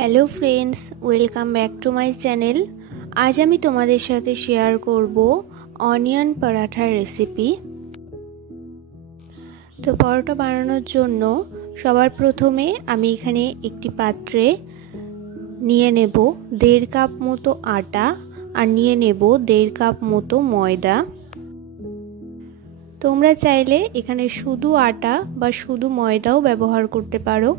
Hello friends, welcome back to my channel. আজ আমি তোমাদের সাথে শেয়ার করব অনিয়ন পরাঠার রেসিপি। তো পরোটা বানানোর জন্য সবার প্রথমে আমি এখানে একটি পাত্রে নিয়ে নেব 1.5 কাপ মতো আটা আর নিয়ে নেব 1.5 কাপ মতো ময়দা। তোমরা চাইলে এখানে শুধু আটা বা শুধু ময়দাও ব্যবহার করতে পারো।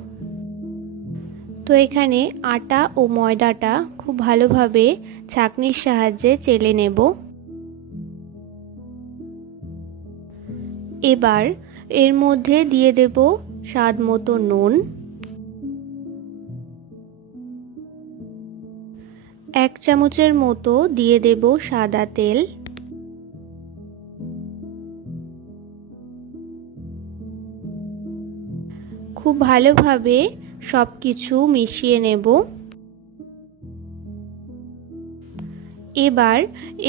তো এখানে আটা ও ময়দাটা খুব ভালোভাবে ছাঁকনির সাহায্যে চেলে নেব। এবার এর মধ্যে দিয়ে দেব স্বাদ মতো নুন, 1 চামচের মতো দিয়ে দেব সাদা তেল, খুব ভালোভাবে সবকিছু মিশিয়ে নেব। এবার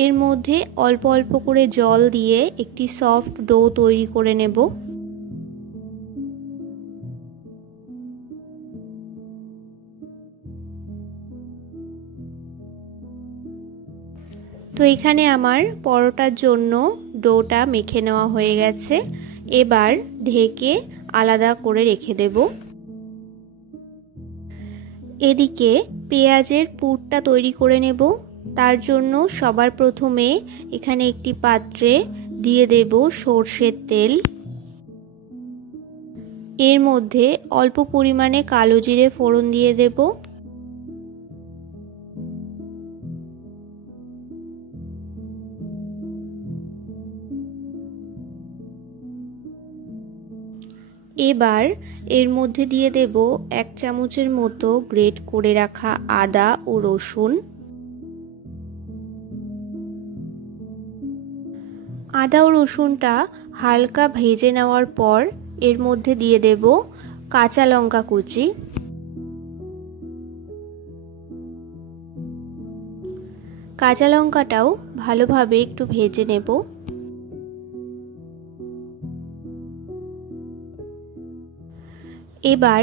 এর মধ্যে অল্প অল্প করে জল দিয়ে একটি সফট ডো তৈরি করে নেব। তো এখানে আমার পরোটার জন্য ডোটা মেখে নেওয়া হয়ে গেছে। এবার ঢেকে আলাদা করে রেখে দেব। এদিকে পেঁয়াজের পুরটা তৈরি করে নেব। তার জন্য সবার প্রথমে এখানে একটি পাত্রে দিয়ে দেব সরষের তেল। এর মধ্যে অল্প পরিমাণে কালো জিরে ফোড়ন দিয়ে দেব। এবার এর মধ্যে দিয়ে দেব 1 চামচের মতো গ্রেট করে রাখা আদা ও রসুন। আদা ও রসুনটা হালকা ভেজে নেওয়ার পর এর মধ্যে দিয়ে দেব কাঁচা লঙ্কা কুচি। কাঁচা লঙ্কাটাও ভালোভাবে একটু ভেজে নেব। এবার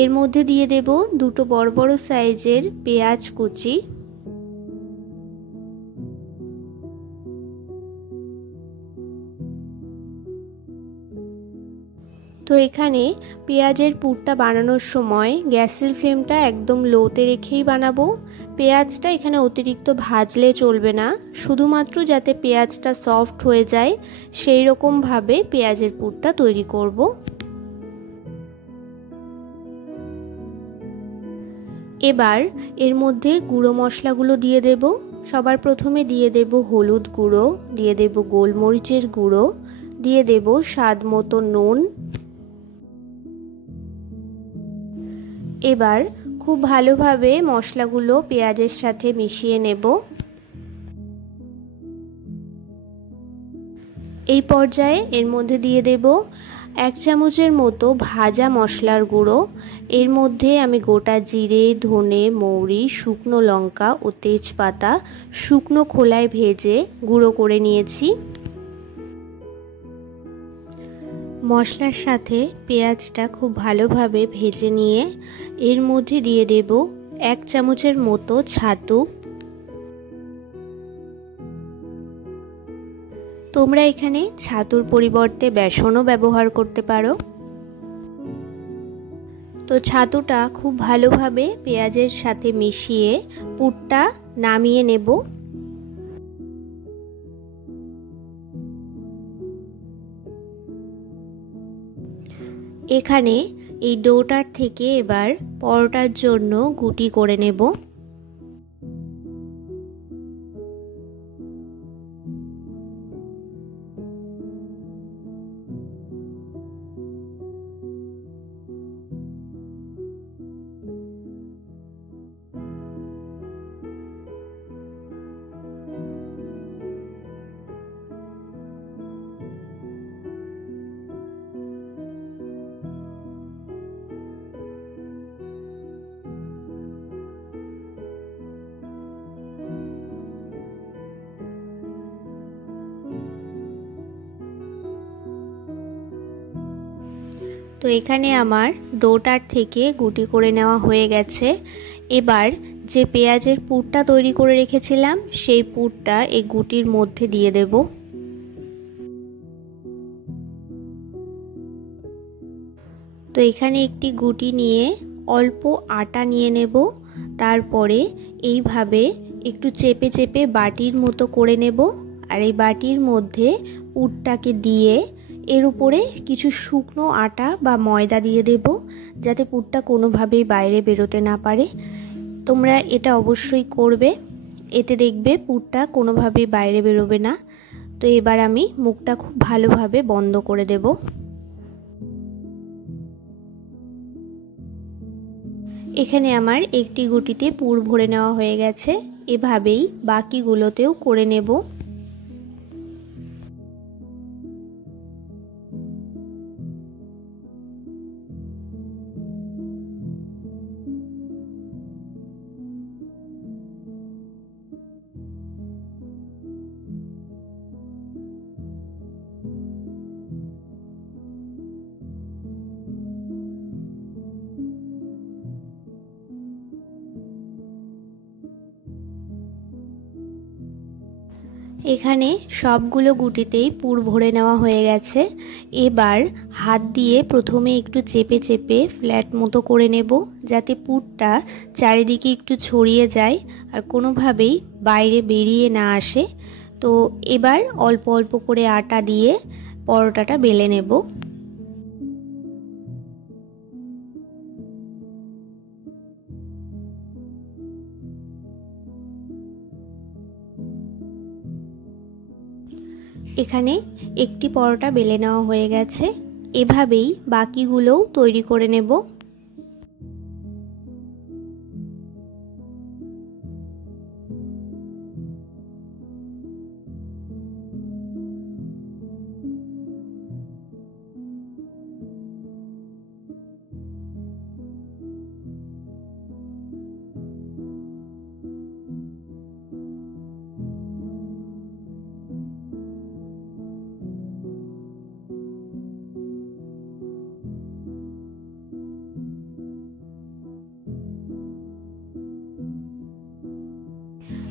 এর মধ্যে দিয়ে দেব দুটো বড় বড় সাইজের পেঁয়াজ কুচি। তো এখানে পেঁয়াজের পুরটা বানানোর সময় গ্যাসের ফ্লেমটা একদম লোতে রেখেই বানাবো। পেঁয়াজটা এখানে অতিরিক্ত ভাজলে চলবে না, শুধুমাত্র যাতে পেঁয়াজটা সফট হয়ে যায় সেই রকম ভাবে পেঁয়াজের পুরটা তৈরি করব। এবার এর মধ্যে গুঁড়ো মশলাগুলো দিয়ে দেব। সবার প্রথমে দিয়ে দেব হলুদ গুঁড়ো, দিয়ে দেব গোলমরিচের গুঁড়ো, দিয়ে দেব স্বাদ মতো নুন। এবার খুব ভালোভাবে মশলাগুলো পেঁয়াজের সাথে মিশিয়ে নেব। এই পর্যায়ে এর মধ্যে দিয়ে দেব 1 চামচের মতো ভাজা মশলার গুঁড়ো। এর মধ্যে আমি গোটা জিরে, ধনে, মৌরি, শুকনো লঙ্কা ও তেজপাতা শুকনো খোলায় ভেজে গুঁড়ো করে নিয়েছি। মশলার সাথে পেঁয়াজটা খুব ভালোভাবে ভেজে নিয়ে এর মধ্যে দিয়ে দেব 1 চামচের মতো ছাতু। তোমরা এখানে ছাতুর পরিবর্তে বেসনও ব্যবহার করতে পারো। তো ছাতুটা খুব ভালোভাবে পেঁয়াজের সাথে মিশিয়ে পুরটা নামিয়ে নেব। এখানে এই ডোটার থেকে এবার পরোটার জন্য গুটি করে নেব। তো এখানে আমার ডোটার থেকে গুটি করে নেওয়া হয়ে গেছে। এবার যে পেঁয়াজের পুরটা তৈরি করে রেখেছিলাম সেই পুরটা এই গুটির মধ্যে দিয়ে দেব। তো এখানে একটি গুটি নিয়ে অল্প আটা নিয়ে নেব, তারপরে এইভাবে একটু চেপে চেপে বাটির মতো করে নেব। আর এই বাটির মধ্যে পুরটাকে দিয়ে এর উপরে কিছু শুকনো আটা বা ময়দা দিয়ে দেব, যাতে পুরটা কোনোভাবেই বাইরে বেরোতে না পারে। তোমরা এটা অবশ্যই করবে, এতে দেখবে পুরটা কোনোভাবেই বাইরে বেরোবে না। তো এবার আমি মুখটা খুব ভালোভাবে বন্ধ করে দেব। এখানে আমার একটি গুটিতে পুর ভরে নেওয়া হয়ে গেছে, এভাবেই বাকিগুলোতেও করে নেব। এখানে সবগুলো গুটিতেই পুর ভরে নেওয়া হয়ে গেছে। এবার হাত দিয়ে প্রথমে একটু চেপে চেপে ফ্ল্যাট মতো করে নেব, যাতে পুরটা চারিদিকে একটু ছড়িয়ে যায় আর কোনোভাবেই বাইরে বেরিয়ে না আসে। তো এবার অল্প অল্প করে আটা দিয়ে পরোটাটা বেলে নেব। এখানে একটি পরোটা বেলে নেওয়া হয়ে গেছে, এভাবেই বাকিগুলোও তৈরি করে নেব।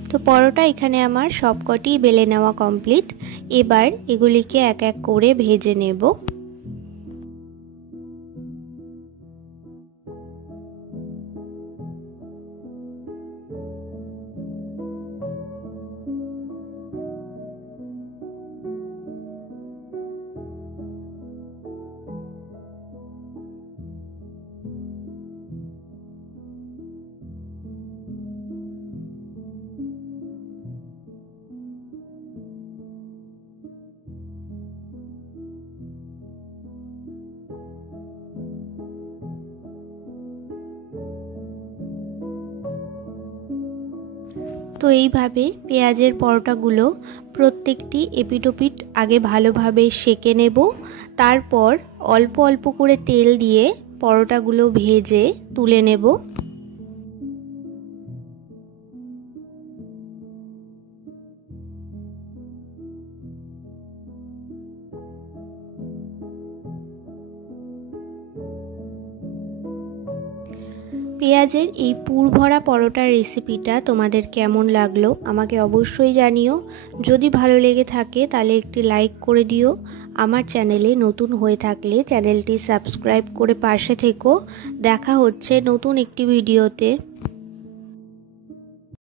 তো পরোটা এখানে আমার সবকটি বেলে নেওয়া কমপ্লিট। এবার এগুলিকে এক এক করে ভেজে নেব। তো এইভাবে পেঁয়াজের পরোটাগুলো প্রত্যেকটি এপিট ওপিট আগে ভালোভাবে সেঁকে নেব, তারপর অল্প অল্প করে তেল দিয়ে পরোটাগুলো ভেজে তুলে নেব। পেঁয়াজের এই পুর ভরা পরোটার রেসিপিটা তোমাদের কেমন লাগলো আমাকে অবশ্যই জানিও। যদি ভালো লেগে থাকে তাহলে একটি লাইক করে দিও। আমার চ্যানেলে নতুন হয়ে থাকলে চ্যানেলটি সাবস্ক্রাইব করে পাশে থেকো। দেখা হচ্ছে নতুন একটি ভিডিওতে।